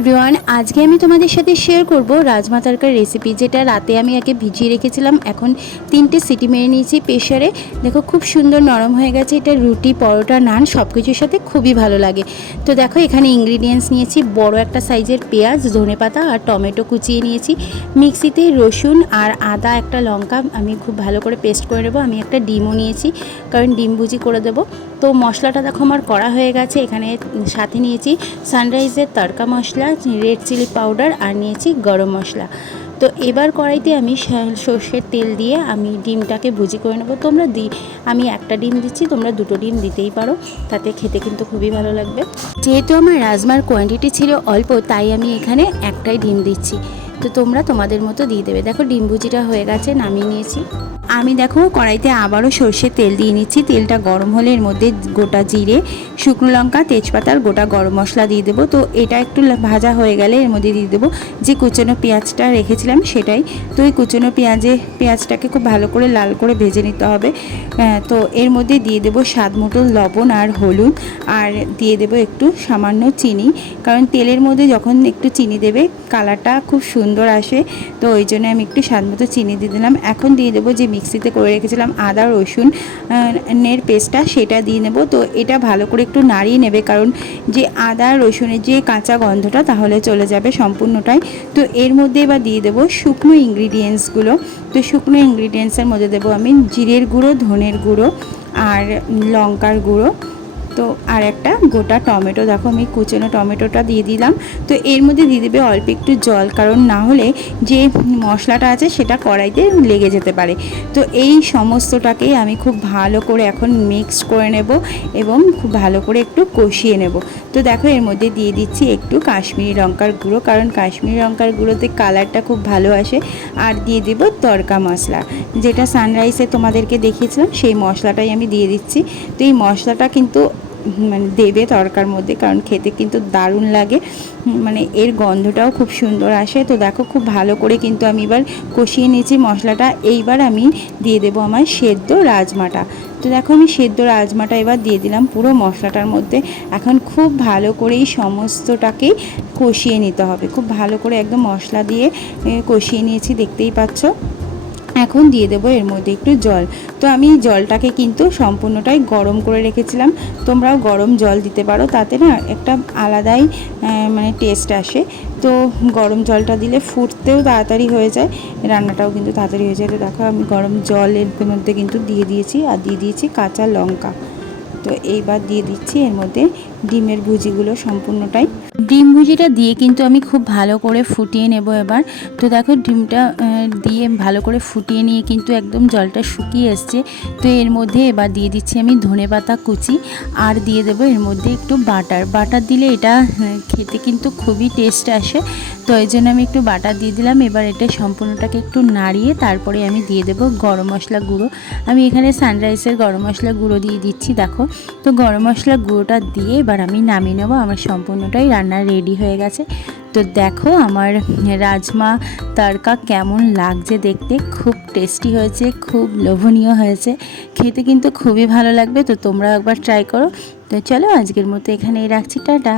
Everyone, আজকে আমি তোমাদের সাথে শেয়ার করব রাজমা তরকার রেসিপি, যেটা রাতে আমি আগে ভিজিয়ে রেখেছিলাম। এখন 3টে সিটি মেরে নিয়েছি প্রেসারে। দেখো খুব সুন্দর নরম হয়ে গেছে। এটা রুটি, পরোটা, নান সব কিছুর সাথে খুবই ভালো লাগে। তো দেখো এখানে ইনগ্রিডিয়েন্টস নিয়েছি, বড় একটা সাইজের পেঁয়াজ, ধনেপাতা আর টমেটো কুচিয়ে নিয়েছি। মিক্সিতে রসুন আর আদা, একটা লঙ্কা আমি খুব ভালো করে পেস্ট করে নেবো। আমি একটা ডিমও নিয়েছি, কারণ ডিম ভুজি করে দেবো। তো মশলাটা দেখো আমার করা হয়ে গেছে। এখানে সাথে নিয়েছি সানরাইজের তড়কা মশলা, রেড চিলি পাউডার আর নিয়েছি গরম মশলা। তো এবার কড়াইতে আমি সর্ষের তেল দিয়ে আমি ডিমটাকে ভুজি করে নেবো। আমি একটা ডিম দিচ্ছি, তোমরা 2টো ডিম দিতেই পারো, তাতে খেতে কিন্তু খুবই ভালো লাগবে। যেহেতু আমার রাজমার কোয়ান্টিটি ছিল অল্প, তাই আমি এখানে একটাই ডিম দিচ্ছি। তো তোমরা তোমাদের মতো দিয়ে দেবে। দেখো ডিম ভুজিটা হয়ে গেছে, নামিয়ে নিয়েছি। আমি দেখো কড়াইতে আবারও সর্ষের তেল দিয়ে নিচ্ছি। তেলটা গরম হলে এর মধ্যে গোটা জিরে, শুকনো লঙ্কা, তেজপাতার গোটা গরম মশলা দিয়ে দেবো। তো এটা একটু ভাজা হয়ে গেলে এর মধ্যে দিয়ে দেবো যে কুচনো পেঁয়াজটা রেখেছিলাম সেটাই। তো এই কুচনো পেঁয়াজটাকে খুব ভালো করে লাল করে ভেজে নিতে হবে। তো এর মধ্যে দিয়ে দেবো স্বাদ মতো লবণ আর হলুদ, আর দিয়ে দেবো একটু সামান্য চিনি, কারণ তেলের মধ্যে যখন একটু চিনি দেবে কালারটা খুব সুন্দর আসে। তো ওই জন্য আমি একটু স্বাদ মতো চিনি দিয়ে দিলাম। এখন দিয়ে দেবো যে মিক্সিতে করে রেখেছিলাম আদা রসুন এর পেস্টটা, সেটা দিয়ে নেব। তো এটা ভালো করে একটু নাড়িয়ে নেবে, কারণ যে আদা রসুনের যে কাঁচা গন্ধটা তাহলে চলে যাবে সম্পূর্ণটাই। তো এর মধ্যে এবার দিয়ে দেবো শুকনো ইনগ্রিডিয়েন্টসগুলো। তো শুকনো ইনগ্রিডিয়েন্টসের মধ্যে দেবো আমি জিরের গুঁড়ো, ধনের গুঁড়ো আর লঙ্কার গুঁড়ো। তো আর একটা গোটা টমেটো, দেখো আমি কুচনো টমেটোটা দিয়ে দিলাম। তো এর মধ্যে দিয়ে দেবে অল্প একটু জল, কারণ না হলে যে মশলাটা আছে সেটা কড়াইতে লেগে যেতে পারে। তো এই সমস্তটাকেই আমি খুব ভালো করে এখন মিক্স করে নেব এবং খুব ভালো করে একটু কষিয়ে নেব। তো দেখো এর মধ্যে দিয়ে দিচ্ছি একটু কাশ্মীরি লঙ্কার গুঁড়ো, কারণ কাশ্মীরি লঙ্কার গুঁড়োতে কালারটা খুব ভালো আসে। আর দিয়ে দেবো তড়কা মশলা, যেটা সানরাইসে তোমাদেরকে দেখিয়েছিলাম সেই মশলাটাই আমি দিয়ে দিচ্ছি। তো এই মশলাটা কিন্তু দেবে তরকার মধ্যে, কারণ খেতে কিন্তু দারুণ লাগে, এর গন্ধটাও খুব সুন্দর আসে। তো দেখো খুব ভালো করে কিন্তু আমি এবার কষিয়ে নিয়েছি মশলাটা। এইবার আমি দিয়ে দেবো আমার সেদ্ধ রাজমাটা। তো দেখো আমি সেদ্ধ রাজমাটা এবার দিয়ে দিলাম পুরো মশলাটার মধ্যে। এখন খুব ভালো করে এই সমস্তটাকেই কষিয়ে নিতে হবে, খুব ভালো করে একদম মশলা দিয়ে কষিয়ে নিয়েছি, দেখতেই পাচ্ছ। এখন দিয়ে দেবো এর মধ্যে একটু জল। তো আমি জলটাকে কিন্তু সম্পূর্ণটাই গরম করে রেখেছিলাম। তোমরাও গরম জল দিতে পারো, তাতে না একটা আলাদাই টেস্ট আসে। তো গরম জলটা দিলে ফুটতেও তাড়াতাড়ি হয়ে যায়, রান্নাটাও কিন্তু তাড়াতাড়ি হয়ে যায়। তো দেখো আমি গরম জলের মধ্যে কিন্তু দিয়ে দিয়েছি, আর দিয়ে দিয়েছি কাঁচা লঙ্কা। তো এইবার দিয়ে দিচ্ছি এর মধ্যে ডিমের ভুজিগুলো সম্পূর্ণটাই। ডিম ভুজিটা দিয়ে কিন্তু আমি খুব ভালো করে ফুটিয়ে নেব এবার। তো দেখো ডিমটা দিয়ে ভালো করে ফুটিয়ে নিয়ে কিন্তু একদম জলটা শুকিয়ে এসছে। তো এর মধ্যে এবার দিয়ে দিচ্ছি আমি ধনেপাতা কুচি, আর দিয়ে দেবো এর মধ্যে একটু বাটার দিলে এটা খেতে কিন্তু খুবই টেস্ট আসে। তো এই জন্য আমি একটু বাটার দিয়ে দিলাম। এবার এটা সম্পূর্ণটাকে একটু নাড়িয়ে তারপরে আমি দিয়ে দেবো গরম মশলা গুঁড়ো। আমি এখানে সানরাইসের গরম মশলা গুঁড়ো দিয়ে দিচ্ছি দেখো। তো গরম মশলা গুঁড়োটা দিয়ে এবার আমি নামিয়ে নেবো। আমার সম্পূর্ণটাই রান্না রেডি হয়ে গেছে। তো দেখো আমার রাজমা তড়কা কেমন লাগছে দেখতে, খুব টেস্টি হয়েছে, খুব লোভনীয় হয়েছে, খেতে কিন্তু খুবই ভালো লাগবে। তো তোমরা একবার ট্রাই করো। তো চলো আজকের মতো এখানেই রাখছি, টাটা।